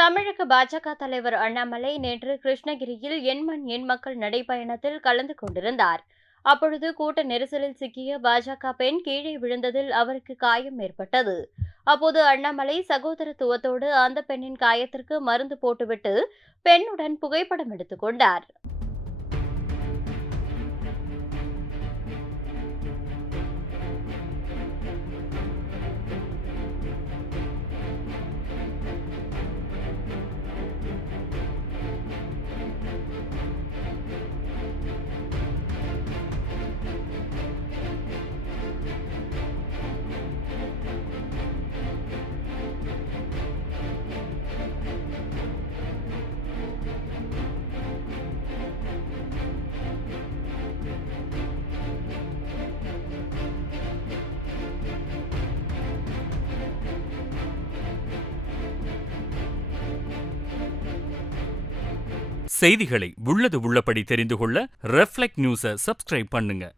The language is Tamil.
தமிழக பாஜக தலைவர் அண்ணாமலை நேற்று கிருஷ்ணகிரியில் என் மண் என் மக்கள் நடைபயணத்தில் கலந்து கொண்டிருந்தார். அப்பொழுது கூட்ட நெரிசலில் சிக்கிய பாஜக பெண் கீழே விழுந்ததில் அவருக்கு காயம் ஏற்பட்டது. அப்போது அண்ணாமலை சகோதரத்துவத்தோடு அந்த பெண்ணின் காயத்திற்கு மருந்து போட்டுவிட்டு பெண்ணுடன் புகைப்படம் எடுத்துக் கொண்டார். செய்திகளை உள்ளது உள்ளபடி தெரிந்து கொள்ள ரெஃப்ளெக்ட் நியூஸை சப்ஸ்கிரைப் பண்ணுங்க.